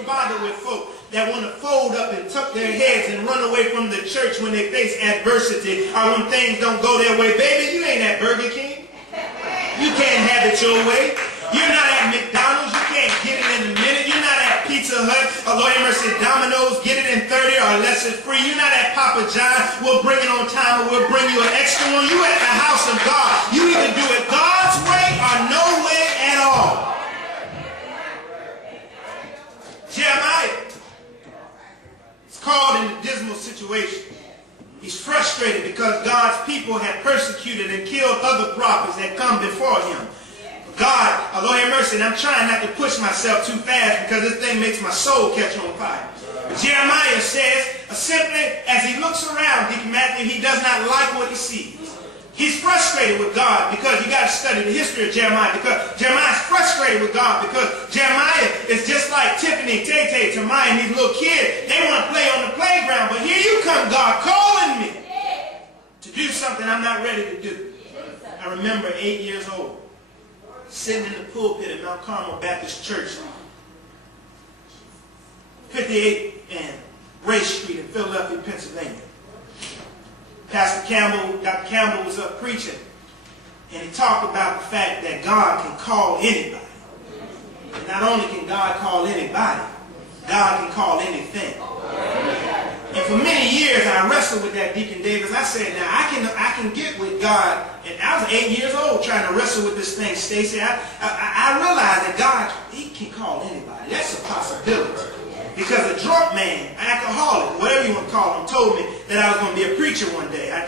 so bothered with folk that want to fold up and tuck their heads and run away from the church when they face adversity or when things don't go their way. Baby, you ain't at Burger King. You can't have it your way. You're not at McDonald's. You can't get it in a minute. You're not at Pizza Hut or Lord have mercy, Domino's. Get it in 30 or less it's free. You're not at Papa John. We'll bring it on time or we'll bring you an extra one. You at the house of God. You either do it God's way or no way at all. Jeremiah is called in a dismal situation. He's frustrated because God's people had persecuted and killed other prophets that come before him. God, Lord have mercy, and I'm trying not to push myself too fast because this thing makes my soul catch on fire. But Jeremiah says, simply as he looks around, Deacon Matthew, he does not like what he sees. He's frustrated with God because you got to study the history of Jeremiah, because Jeremiah's frustrated with God because Jeremiah is just like Tiffany, Tay-Tay, Tamaya, and these little kids. They want to play on the playground, but here you come, God, calling me to do something I'm not ready to do. I remember 8 years old, sitting in the pulpit at Mount Carmel Baptist Church, 58 and Ray Street in Philadelphia, Pennsylvania. Pastor Campbell, Dr. Campbell was up preaching, and he talked about the fact that God can call anybody. And not only can God call anybody, God can call anything. And for many years, I wrestled with that, Deacon Davis. I said, now, I can get with God. And I was 8 years old trying to wrestle with this thing, Stacy. I realized that God, he can call anybody. That's a possibility. Because a drunk man, alcoholic, whatever you want to call him, told me that I was going to be a preacher one day. I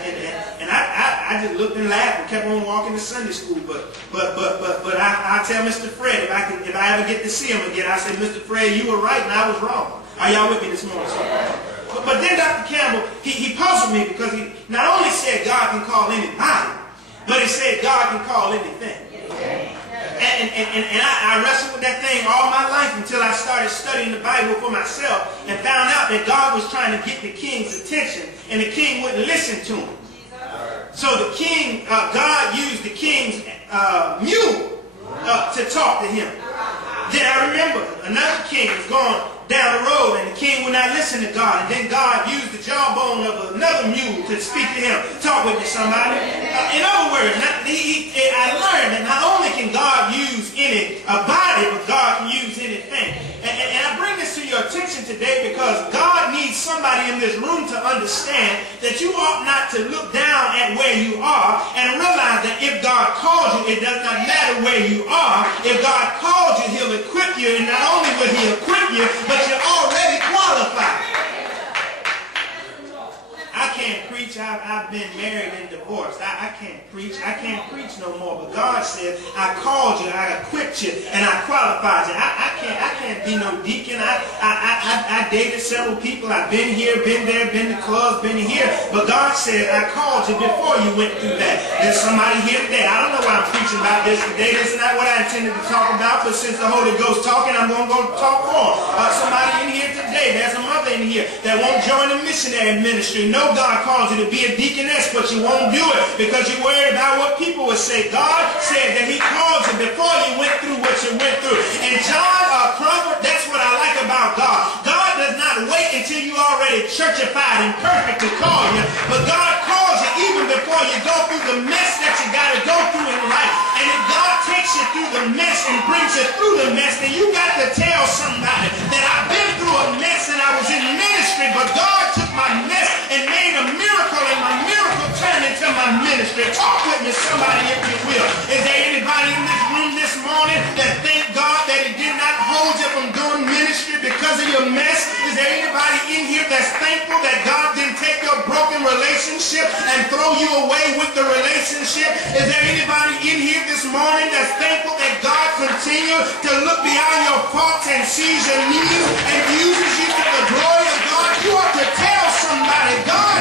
just looked and laughed and kept on walking to Sunday school. But I tell Mr. Fred, if I ever get to see him again, I say, Mr. Fred, you were right and I was wrong. Are y'all with me this morning? But then Dr. Campbell, he puzzled me because he not only said God can call anybody, but he said God can call anything. And I wrestled with that thing all my life until I started studying the Bible for myself and found out that God was trying to get the king's attention, and the king wouldn't listen to him. So the king, God used the king's mule to talk to him. Then I remember another king was going down the road, and the king would not listen to God. And then God used the jawbone of another mule to speak to him. Talk with me, somebody. In other words, I learned that not only can God use any body, but God can use anything. And I bring this to your attention today because God needs somebody in this room to understand that you ought not to look down at where you are and realize that if God calls you, it does not matter where you are. If God calls you, he'll equip you, and not only will he equip you, but you're already qualified. I can't preach. I've been married and divorced. I can't preach. I can't preach no more. But God said, I called you, I equipped you, and I qualified you. I can't be no deacon. I dated several people. I've been here, been there, been to clubs, been here. But God said, I called you before you went through that. There's somebody here today. I don't know why I'm preaching about this today. This is not what I intended to talk about. But since the Holy Ghost talking, I'm going to go talk more. Somebody in here today. There's a mother in here that won't join the missionary ministry. No, God calls you to be a deaconess, but you won't do it because you're worried about what people will say. God said that he called you before you went through what you went through. And John Crawford, that's what I like about God. God does not wait until you already churchified and perfect to call you, but God calls you even before you go through the mess that you got to go through in life. And if God takes you through the mess and brings you through the mess, then you got to tell somebody that I've been through a mess and I was in ministry, but God took my mess and made a miracle, and my miracle turned into my ministry. Talk with me, somebody, if you will. Is there anybody in this room this morning that thank God that he did not hold you from doing ministry because of your mess? Is there anybody in here that's thankful that God didn't take your broken relationship and throw you away with the relationship? Is there anybody in here this morning that's thankful that God continues to look beyond your faults and sees your needs and uses you for the glory of God? You ought to tell somebody, God